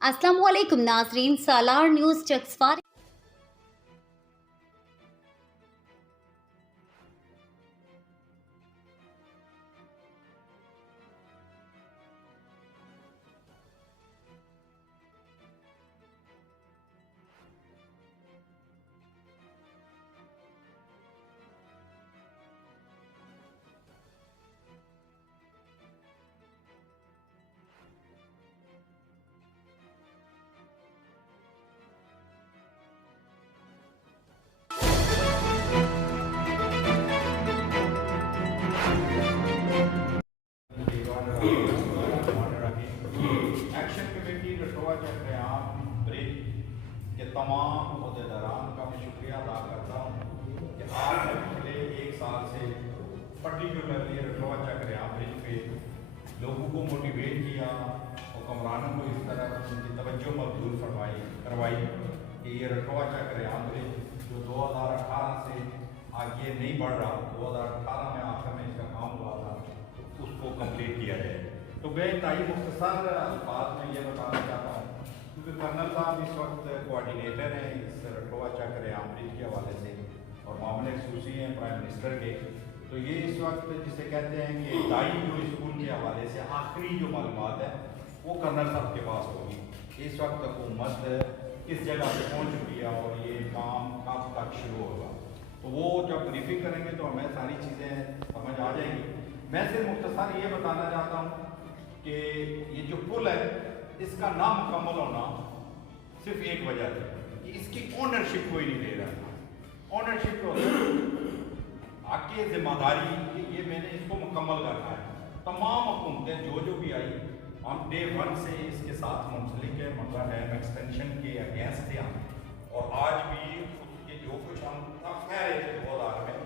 अस्सलामुअलैकुम नाजरीन, सालार news चक्सवार। Action committee रटवा चक्रियाम bridge के तमाम अहदेदारान का मैं शुक्रिया अदा करता हूँ कि आपने पिछले एक साल से पर्टिकुलरली रटवा चक्रियाम ब्रिज पे लोगों को मोटिवेट किया, हुक्मरानों को इस तरह उनकी तवज्जो मबजूल करवाई कि ये रटवा चक्रियाम ब्रिज जो 2018 से आगे नहीं बढ़ रहा, 2018 में आखिर में इसका काम हुआ था, उसको कंप्लीट किया जाए। तो मैं ताई मुख्तसर अल्फाज में ये बताना चाहता हूँ क्योंकि कर्नल साहब इस वक्त कोऑर्डिनेटर हैं इस रटवा चक्रियाम ब्रिज के हवाले से और मामले खसूसी हैं प्राइम मिनिस्टर के। तो ये इस वक्त जिसे कहते हैं कि दाई जो स्कूल के हवाले से आखिरी जो मालूमात है वो कर्नल साहब के पास होगी। इस वक्त हुकूमत किस जगह पे पहुँच चुकी है और ये काम कब तक शुरू होगा, तो वो जब ब्रीफिंग करेंगे तो हमें सारी चीज़ें समझ आ जाएंगी। मैं सिर्फ मुख्तसर ये बताना चाहता हूँ कि ये जो पुल है इसका नामुकम्मल होना सिर्फ एक वजह थी कि इसकी ओनरशिप कोई नहीं ले रहा था। ओनरशिप तो आपकी जिम्मेदारी कि ये मैंने इसको मुकम्मल करना है। तमाम हुकूमतें जो भी आई हम डे 1 से इसके साथ मुंसलिक है, मंगला डैम एक्सटेंशन के अगेंस्ट थे हम और आज भी उसके जो कुछ हम तब कह रहे थे 2000 में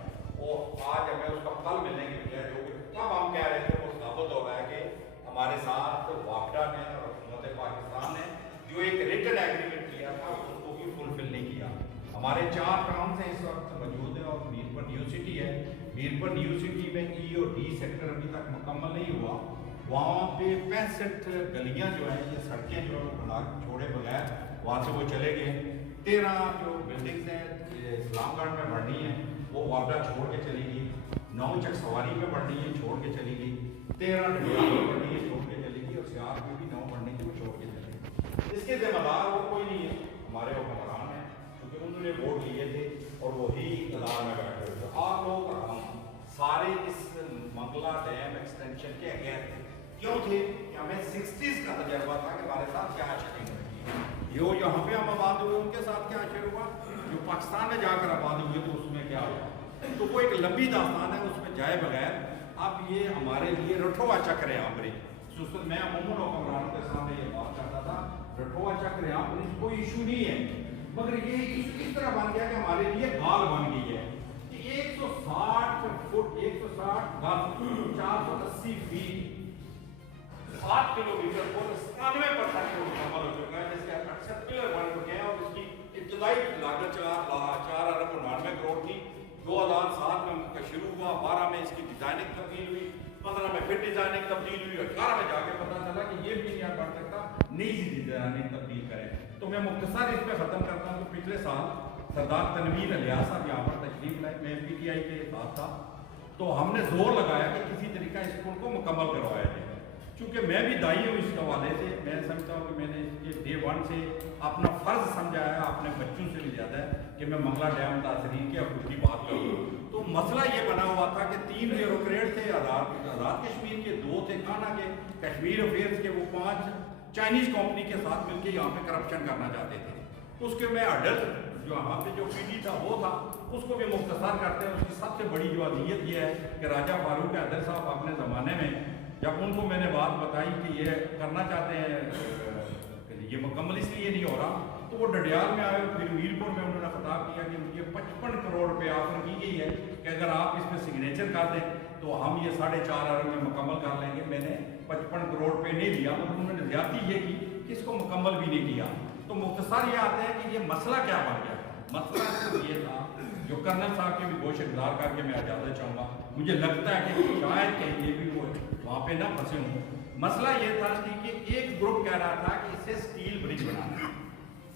और आज हमें उसका फल मिलने के लिए जो तब हम कह रहे थे वो साबित हो रहा है कि हमारे साथ वापडा ने और हुकूमत पाकिस्तान ने जो एक रिटन एग्रीमेंट किया था उसको भी फुलफिल नहीं किया। हमारे 4 टाउन्स हैं इस वक्त मौजूद है और मीरपुर न्यू सिटी है। मीरपुर न्यू सिटी में ई और डी सेक्टर अभी तक मुकम्मल नहीं हुआ। वहाँ पे 65 गलियाँ जो हैं ये सड़कें जो बना छोड़े बगैर वहाँ से वो चले गए। 13 जो बिल्डिंग्स हैं इस्लामगढ़ में बढ़नी है वो वापडा छोड़ के चली गई। 9 चकसवारी में बढ़नी है छोड़ के चली गई। 13 डंडोरा में बढ़नी है छोड़ के चली गई और सियार में भी 9 बढ़ने की वो छोड़ के चली गई। इसके जिम्मेदार वो कोई नहीं है, हमारे हुक्मरान हैं क्योंकि उन्होंने वोट लिए थे और वही इक़्तिदार में बैठे हुए थे। आप लोग और हम सारे इस मंगला डैम एक्सटेंशन के अगेंस्ट थे। क्यों थे कि हमें 60s का तजर्बा था कि हमारे साथ क्या शेयरिंग हुई, जो यहाँ पे हम आबाद हुए उनके साथ क्या शेयर हुआ, जो पाकिस्तान में जाकर आबाद हुए तो उसमें क्या हुआ। तो वो एक लंबी दास्तान है, उसमें जाए बगैर अब ये हमारे लिए रटवा चक्रियाम ब्रिज मैं अमूमन हुक्मरानों के सामने ये बात करता था रटवा चक्रियाम ब्रिज कोई इशू नहीं है, मगर ये इस तरह बन गया कि हमारे लिए गाल बन गई है कि 160 फुट 160 गज 480 फीट 7 किलोमीटर को 97% मुकम्मल हो चुका है, जिसके 68 पिलर बन चुके हैं और इसकी इब्तदाई लागत 4 अरब 99 करोड़ थी। 2007 में उनका शुरू हुआ, 12 में इसकी डिजाइनिंग तब्दील हुई, 15 में फिर डिजाइनिंग तब्दील हुई, 18 में जाके पता चला कि ये भी नहीं बढ़ सकता, नई सी डिजाइनिंग तब्दील करें। तो मैं मुख्तसर इस पर ख़त्म करता हूँ कि पिछले साल सरदार तनवीर अलियास साहब यहाँ पर तशरीफ लाए, मैं PTI के साथ था, तो हमने जोर लगाया कि किसी तरीका स्कूल को मुकम्मल करवाया जाए। क्योंकि मैं भी दाई हूँ इस हवाले से, मैं समझता हूँ कि मैंने इसके डे 1 से अपना फ़र्ज़ समझा है, अपने बच्चों से भी ज़्यादा है कि मैं मंगला डैम तासरीन के हकूक़ की बात करूँ। तो मसला ये बना हुआ था कि 3 ब्यूरोक्रेट थे आज़ाद कश्मीर के, 2 थे खाना के, कश्मीर अफेयर्स के, वो 5 चाइनीज़ कंपनी के साथ मिलकर यहाँ पे करप्शन करना चाहते थे। उसके मैं अडल जो यहाँ पे जो PD था वो था, उसको भी मुख्तसर करते हैं। उसकी सबसे बड़ी जो अहमियत ये है कि राजा फारूक अदर साहब अपने ज़माने में जब उनको मैंने बात बताई कि ये करना चाहते हैं ये मुकम्मल इसलिए नहीं हो रहा, तो वो डडियाल में आए, फिर मीरपुर में उन्होंने खिताब किया कि मुझे 55 करोड़ रुपये ऑफर की गई है कि अगर आप इस पर सिग्नेचर कर दें तो हम ये 4.5 अरब में मुकम्मल कर लेंगे। मैंने 55 करोड़ रुपये नहीं दिया, मगर उन्होंने ज़्यादती ये की कि इसको मुकम्मल भी नहीं किया। तो मुख्तसर ये आते हैं कि ये मसला क्या बन गया। मसला सिर्फ ये था जो कर्नल साहब के भी गोश इंतजार करके मैं इजाज़त चाहूँगा। मुझे लगता है कि शायद कहीं ये भी वो वहाँ पे ना फंसे हों, مسئلہ یہ تھا جی کہ ایک گروپ کہہ رہا تھا کہ اسے سٹیل برج بنانا ہے،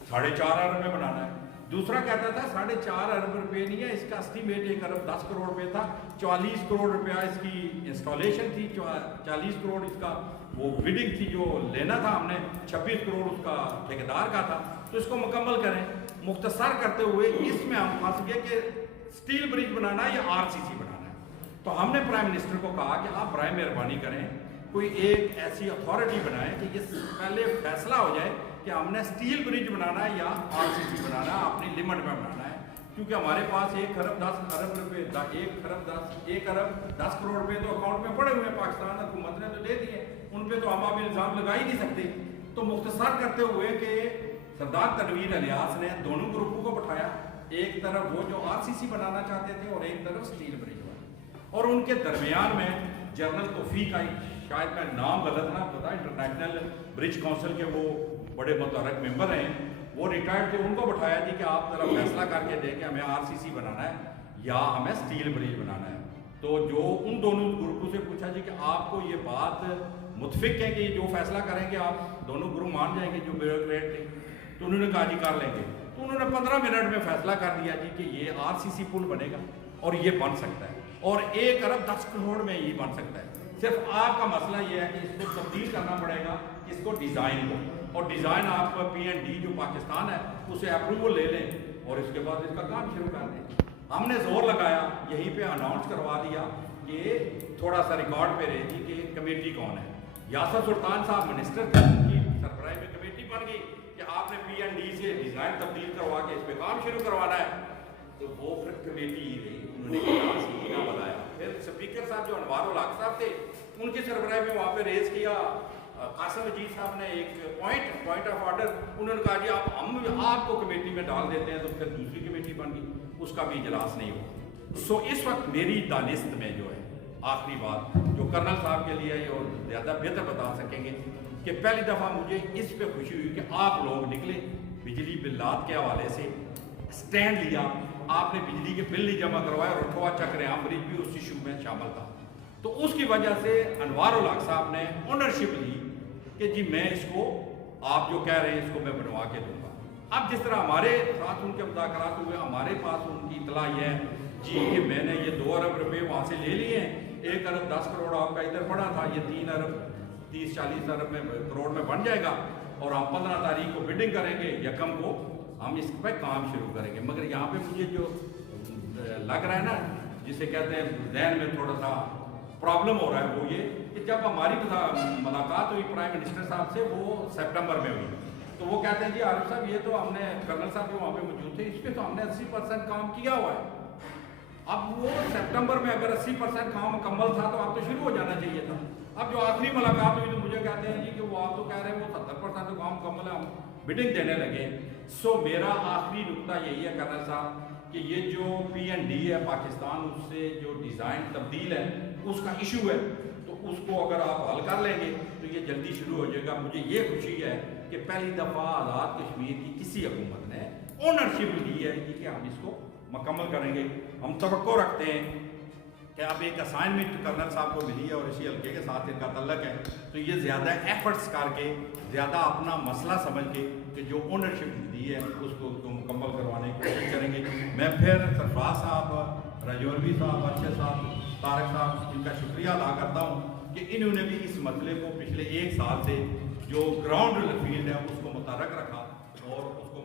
4.5 ارب میں بنانا ہے، دوسرا کہتا تھا 4.5 ارب روپے نہیں ہے، اس کا اسٹیمیٹ 1 ارب 10 کروڑ روپے تھا، 44 کروڑ روپیہ اس کی انسٹالیشن تھی، 40 کروڑ اس کا وہ بڈنگ تھی جو لینا تھا ہم نے، 26 کروڑ اس کا ٹھیکیدار کا تھا، تو اس کو مکمل کریں۔ مختصر کرتے ہوئے اس میں ہم پھنس گئے کہ سٹیل برج بنانا ہے یا RCC بنانا ہے۔ تو ہم نے پرائم منسٹر کو کہا کہ آپ برائے مہربانی کریں کوئی ایک ایسی اتھارٹی بنائیں کہ یہ پہلے فیصلہ ہو جائے کہ ہم نے سٹیل برج بنانا ہے یا RCC بنانا ہے، اپنی لمٹ میں بنانا ہے، کیونکہ ہمارے پاس 1 ارب 10 ارب روپے 1 ارب 10 کروڑ روپے تو اکاؤنٹ میں پڑے ہوئے ہیں، پاکستان حکومت نے تو دے دیے، ان پہ تو ہم اب الزام لگا ہی نہیں سکتے۔ تو مختصر کرتے ہوئے کہ سردار تنویر الیاس نے دونوں گروپوں کو بٹھایا، ایک طرف وہ جو RCC بنانا چاہتے تھے اور ایک طرف سٹیل برج والا، اور ان کے درمیان میں جنرل توفیق آئی، شاید میں نام غلط نہ پتا، انٹرنیشنل برج کونسل کے وہ بڑے متحرک ممبر ہیں، وہ ریٹائرڈ تھے، ان کو بٹھایا جی کہ آپ ذرا فیصلہ کر کے دیں کہ ہمیں RCC بنانا ہے یا ہمیں سٹیل برج بنانا ہے۔ تو جو ان دونوں گروپوں سے پوچھا جی کہ آپ کو یہ بات متفق ہے کہ جو فیصلہ کریں گے آپ دونوں گروپ مان جائیں گے جو بیوروکریٹ تھے؟ تو انہوں نے کہا جی کر لیں گے۔ تو انہوں نے 15 منٹ میں فیصلہ کر دیا جی کہ یہ RCC پل بنے گا اور یہ بن سکتا ہے، اور 1 ارب 10 کروڑ میں یہ بن سکتا ہے۔ صرف آپ کا مسئلہ یہ ہے کہ اس کو تبدیل کرنا پڑے گا، اس کو ڈیزائن کو، اور ڈیزائن آپ کا P&D جو پاکستان ہے اسے اپروول لے لیں اور اس کے بعد اس کا کام شروع کر دیں۔ ہم نے زور لگایا، یہیں پہ اناؤنس کروا دیا کہ تھوڑا سا ریکارڈ پہ رہے جی کہ کمیٹی کون ہے۔ یاسر سلطان صاحب منسٹر تھے، ان کی سربراہی میں کمیٹی بن گئی کہ آپ نے P&D سے ڈیزائن تبدیل کروا کے اس پہ کام شروع کروانا ہے۔ تو وہ پھر کمیٹی ہی رہی، انہوں نے RCC نہ بنایا۔ پھر اسپیکر صاحب جو انوار الحق صاحب تھے، ان کی سربراہی میں وہاں پہ ریز کیا، قاسم مجید صاحب نے ایک پوائنٹ آف آرڈر، انہوں نے کہا جی ہم آپ کو کمیٹی میں ڈال دیتے ہیں، تو پھر دوسری کمیٹی بن گئی، اس کا بھی اجلاس نہیں ہوا۔ سو اس وقت میری دانست میں جو ہے آخری بات جو کرنل صاحب کے لیے ہے اور زیادہ بہتر بتا سکیں گے کہ پہلی دفعہ مجھے اس پہ خوشی ہوئی کہ آپ لوگ نکلے، بجلی بلات کے حوالے سے سٹینڈ لیا، آپ نے بجلی کے بل نہیں جمع کروائے، اور رٹھوا چکریام برج بھی اس ایشو میں شامل تھا۔ تو اس کی وجہ سے انوار الحق صاحب نے اونرشپ لی کہ جی میں اس کو آپ جو کہہ رہے ہیں اس کو میں بنوا کے دوں گا۔ اب جس طرح ہمارے ساتھ ان کے مذاکرات ہوئے، ہمارے پاس ان کی اطلاع یہ ہے جی کہ میں نے یہ 2 ارب روپے وہاں سے لے لیے ہیں، 1 ارب 10 کروڑ آپ کا ادھر پڑا تھا، یہ 3 ارب 30-40 ارب میں کروڑ میں بن جائے گا، اور ہم 15 تاریخ کو بڈنگ کریں گے، یکم کو ہم اس پہ کام شروع کریں گے۔ مگر یہاں پہ مجھے جو لگ رہا ہے نا، جسے کہتے ہیں ذہن میں تھوڑا سا پرابلم ہو رہا ہے، وہ یہ کہ جب ہماری ملاقات ہوئی پرائم منسٹر صاحب سے، وہ سپٹمبر میں ہوئی، تو وہ کہتے ہیں جی عارف صاحب یہ تو ہم نے کرنل صاحب جو وہاں پہ موجود تھے، اس پہ تو ہم نے 80% کام کیا ہوا ہے۔ اب وہ سپٹمبر میں اگر 80% کام مکمل تھا تو اب تو شروع ہو جانا چاہیے تھا۔ اب جو آخری ملاقات ہوئی تو مجھے کہتے ہیں جی کہ وہ آپ تو کہہ رہے ہیں وہ 70% تو کام مکمل ہے، ہم بڈنگ دینے لگے۔ سو میرا آخری نقطہ یہی ہے کرنل صاحب کہ یہ جو P&D ہے پاکستان، اس سے جو ڈیزائن تبدیل ہے اس کا ایشو ہے، تو اس کو اگر آپ حل کر لیں گے تو یہ جلدی شروع ہو جائے گا۔ مجھے یہ خوشی ہے کہ پہلی دفعہ آزاد کشمیر کی کسی حکومت نے اونرشپ لی ہے کہ ہم اس کو مکمل کریں گے۔ ہم توقع رکھتے ہیں کہ اب ایک اسائنمنٹ کرنل صاحب کو ملی ہے اور اسی حلقے کے ساتھ ان کا تعلق ہے، تو یہ زیادہ ایفرٹس کر کے، زیادہ اپنا مسئلہ سمجھ کے کہ جو اونرشپ دی ہے اس کو مکمل کروانے کی کوشش کریں گے۔ میں پھر سرفراز صاحب، رجوروی صاحب، ارشد صاحب، طارق صاحب، ان کا شکریہ ادا کرتا ہوں کہ انہوں نے بھی اس مسئلے کو پچھلے 1 سال سے جو گراؤنڈ فیلڈ ہے اس کو متحرک رکھا اور اس کو